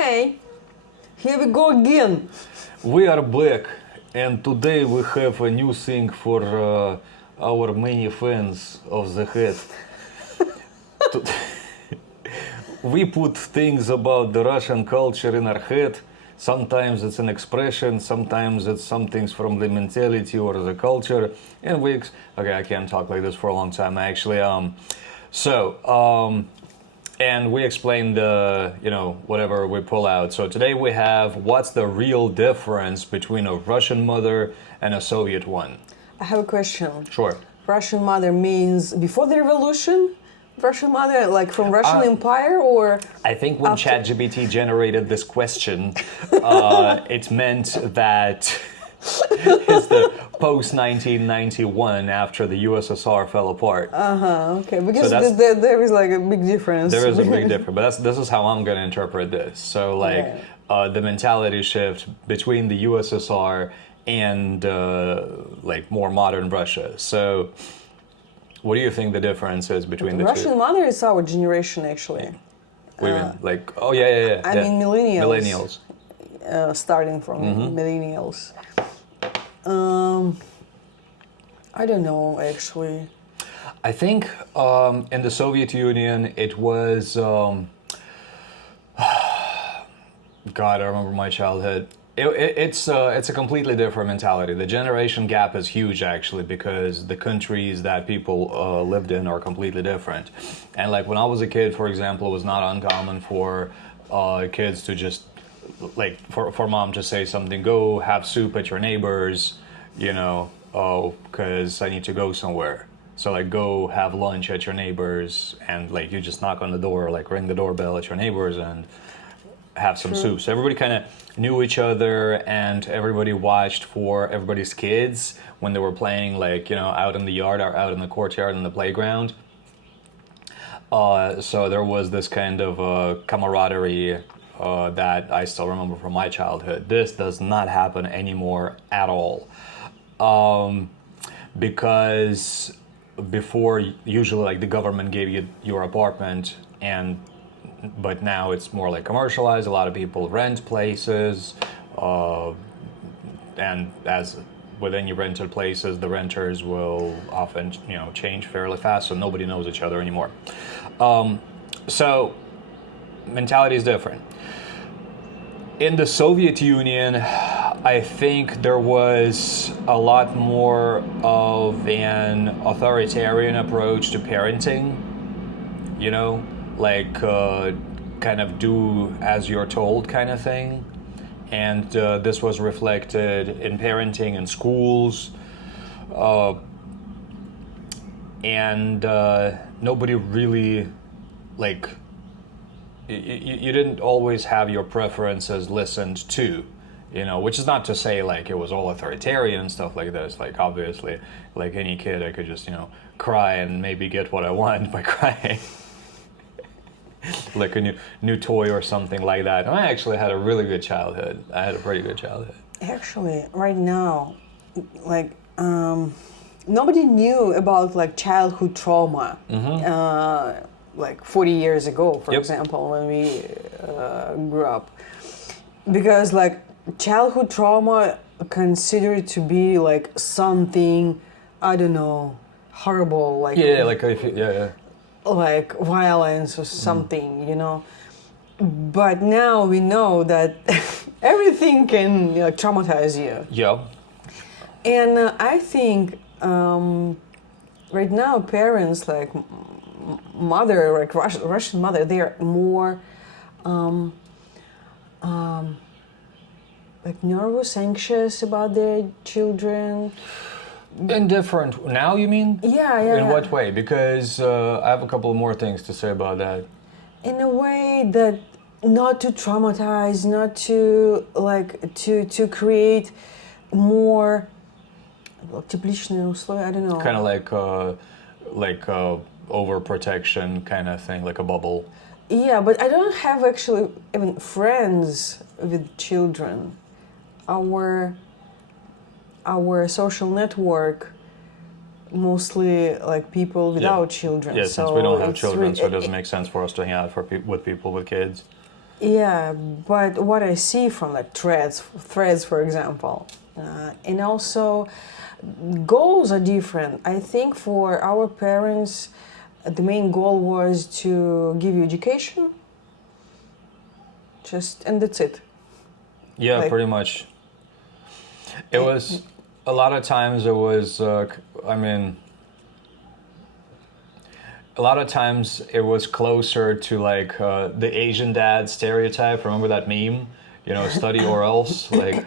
Hey, here we go again. We are back, and today we have a new thing for our many fans of the head. To- we put things about the Russian culture in our head. Sometimes it's an expression, sometimes it's some things from the mentality or the culture. And okay, I can't talk like this for a long time actually. And we explain the, whatever we pull out. So today we have what's the real difference between a Russian mother and a Soviet one? I have a question. Sure. Russian mother means before the revolution? Russian mother, like from Russian Empire, or? I think when after? ChatGPT generated this question, it meant that it's the post-1991 after the USSR fell apart. Okay, because So there is like a big difference. There is a big difference, but this is how I'm going to interpret this. So, like, Okay. the mentality shift between the USSR and, like, more modern Russia. So, what do you think the difference is between the Russian two? mother is our generation, actually. Like, oh, yeah. I mean, millennials. Millennials. Starting from millennials. I don't know, actually. I think in the Soviet Union it was God, I remember my childhood. It's a completely different mentality. The generation gap is huge actually because the countries that people lived in are completely different. And like when I was a kid, for example, it was not uncommon for kids to just like for mom to say something, go have soup at your neighbor's, because I need to go somewhere. So like go have lunch at your neighbor's and like you just knock on the door, like ring the doorbell at your neighbor's and have some soup. So everybody kind of knew each other and everybody watched for everybody's kids when they were playing like, out in the yard or out in the courtyard in the playground. So there was this kind of camaraderie that I still remember from my childhood. This does not happen anymore at all. Because before, usually like the government gave you your apartment, but now it's more like commercialized. A lot of people rent places, and as with any rented places, the renters will often change fairly fast, so nobody knows each other anymore. So mentality is different. In the Soviet Union, I think there was a lot more of an authoritarian approach to parenting, like kind of do as you're told kind of thing. And this was reflected in parenting in schools. And nobody really, like, you didn't always have your preferences listened to, which is not to say like it was all authoritarian and stuff like this. Like obviously, like any kid, I could just cry and maybe get what I want by crying, like a new toy or something like that. And I actually had a really good childhood. I had a pretty good childhood. Actually, right now, like nobody knew about like childhood trauma. Like 40 years ago, for example, when we grew up. Because like childhood trauma considered to be like something, I don't know, horrible, like like violence or something, But now we know that everything can traumatize you. Yeah. And I think right now parents like mother, like Russian mother, they are more like nervous, anxious about their children. Indifferent now, you mean? Yeah. In what way? Because I have a couple more things to say about that. In a way that not to traumatize, not to like to create more тепличные условия, I don't know. Kind of like overprotection kind of thing, like a bubble. Yeah, but I don't have actually even friends with children. Our social network mostly like people without children. Yeah, so since we don't have it's children, so it doesn't make sense for us to hang out with people with kids. Yeah, but what I see from like threads, for example, and also goals are different. I think for our parents, the main goal was to give you education, and that's it. Yeah, Like, pretty much. It was a lot of times it was I mean a lot of times it was closer to like the Asian dad stereotype. Remember that meme? You know, study or else. Like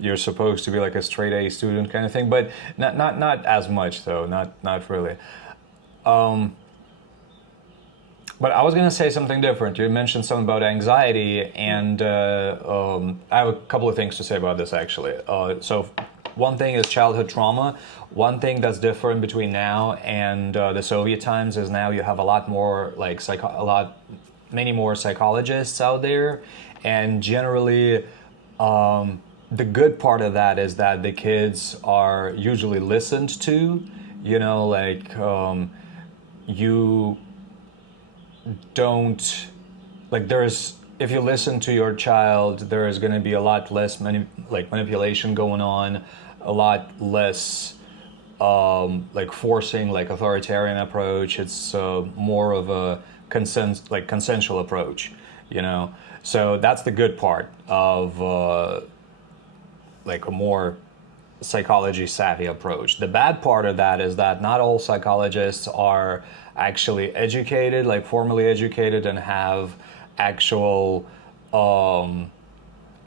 you're supposed to be like a straight A student kind of thing, but not as much though. Not really. But I was gonna say something different. You mentioned something about anxiety, and I have a couple of things to say about this actually. So, one thing is childhood trauma. One thing that's different between now and the Soviet times is now you have a lot more like many more psychologists out there, and generally, the good part of that is that the kids are usually listened to. You know, like you don't like there's if you listen to your child, there is going to be a lot less manipulation going on, a lot less like forcing, like authoritarian approach. It's more of a consensual approach, you know. So that's the good part of like a more psychology savvy approach. The bad part of that is that not all psychologists are actually educated, like formally educated, and have actual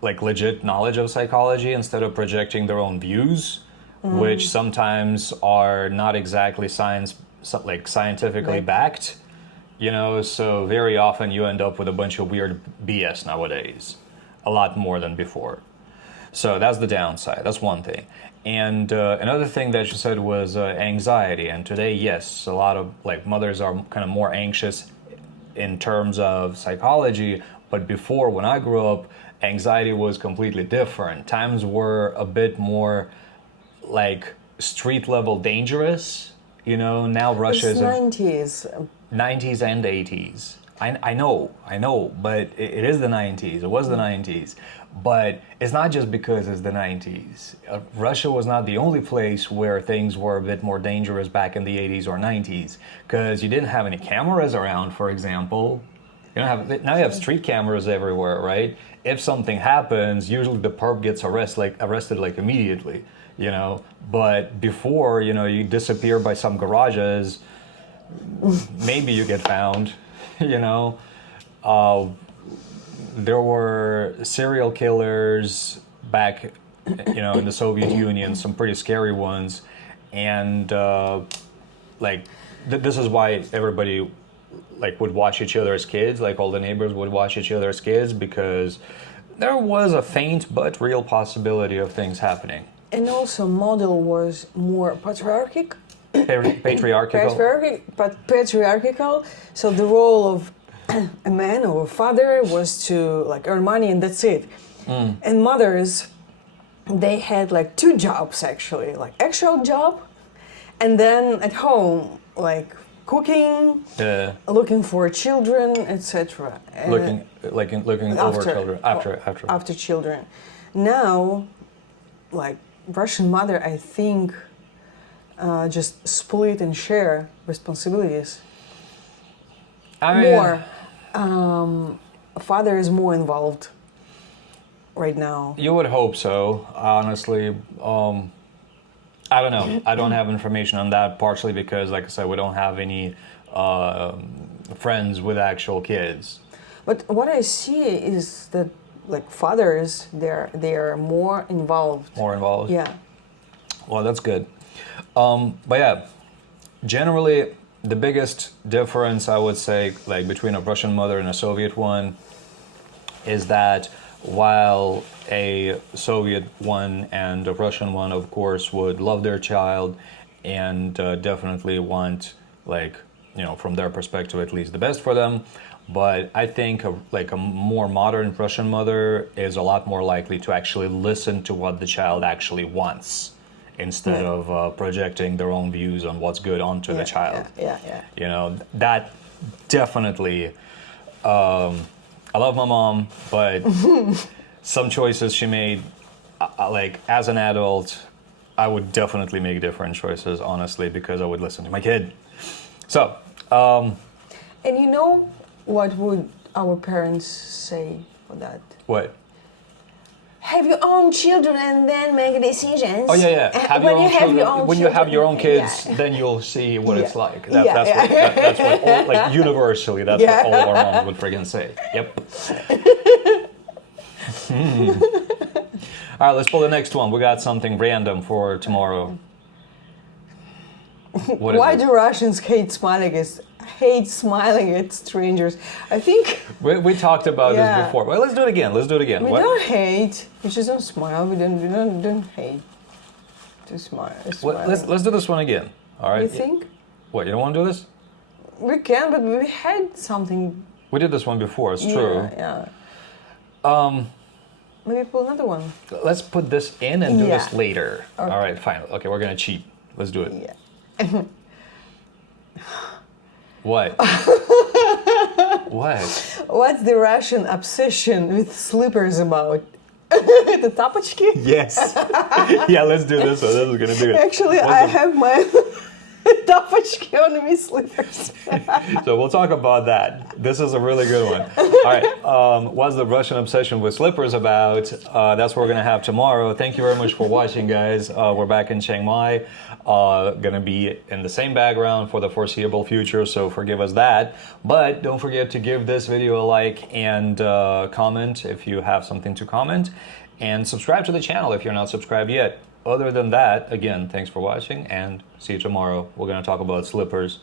like legit knowledge of psychology instead of projecting their own views, which sometimes are not exactly scientifically backed, you know. So very often you end up with a bunch of weird BS nowadays, a lot more than before. So that's the downside. That's one thing. And another thing that you said was anxiety. And today, yes, a lot of like mothers are kind of more anxious in terms of psychology. But before, when I grew up, anxiety was completely different. Times were a bit more like street level dangerous. You know, now Russia it's is 90s. 90s and 80s. I know, but it is the 90s. It was the 90s. But it's not just because it's the 90s. Russia was not the only place where things were a bit more dangerous back in the 80s or 90s, because you didn't have any cameras around, for example. Now you have street cameras everywhere, right? If something happens, usually the perp gets arrested like immediately, you know. But before, you know, you disappear by some garages, maybe you get found, you know. There were serial killers back, you know, in the Soviet Union, some pretty scary ones, and this is why everybody like would watch each other as kids. Like all the neighbors would watch each other as kids, because there was a faint but real possibility of things happening. And also, model was more patriarchal. Patriarchal. So the role of a man or a father was to like earn money, and that's it. And mothers, they had like two jobs actually, like actual job, and then at home like cooking, looking for children, etc. Looking over children after children. Now, like Russian mother, I think, just split and share responsibilities. Father is more involved right now. You would hope so, honestly. I don't know. I don't have information on that, partially because, like I said, we don't have any friends with actual kids. But what I see is that, like, fathers, they're more involved. More involved? Yeah. Well, that's good. But yeah, generally, the biggest difference, I would say, like between a Russian mother and a Soviet one, is that while a Soviet one and a Russian one, of course, would love their child and definitely want, like, you know, from their perspective at least, the best for them. But I think a more modern Russian mother is a lot more likely to actually listen to what the child actually wants, instead of projecting their own views on what's good onto the child. Yeah. You know, that definitely I love my mom, but some choices she made, like as an adult, I would definitely make different choices, honestly, because I would listen to my kid. So, and you know what would our parents say for that? what? Have your own children and then make decisions. Oh yeah. Have when your own you have children. your own When you have your own kids, yeah. then you'll see what it's like. Yeah. That's what all, like universally, that's what all our moms would friggin' say. Yep. All right, let's pull the next one. We got something random for tomorrow. What is Why it? do Russians hate smiling at strangers? I think We talked about Yeah. this before. Well, let's do it again. we don't hate. We just don't smile. We don't hate to smile. Well, let's do this one again. All right. You think? What? You don't want to do this? We can, but we had something. We did this one before. It's true. Yeah. Maybe pull another one. Let's put this in and do Yeah. this later. Okay. All right, fine. Okay, we're gonna cheat. Let's do it. Yeah. What? What? What's the Russian obsession with slippers about? The тапочки? Yes. Yeah, let's do this one. This is gonna be good. Actually, I have my тапочки on me slippers. So we'll talk about that. This is a really good one. All right. What's the Russian obsession with slippers about? That's what we're going to have tomorrow. Thank you very much for watching, guys. We're back in Chiang Mai. Going to be in the same background for the foreseeable future, so forgive us that. But don't forget to give this video a like and comment if you have something to comment. And subscribe to the channel if you're not subscribed yet. Other than that, again, thanks for watching and see you tomorrow. We're going to talk about slippers.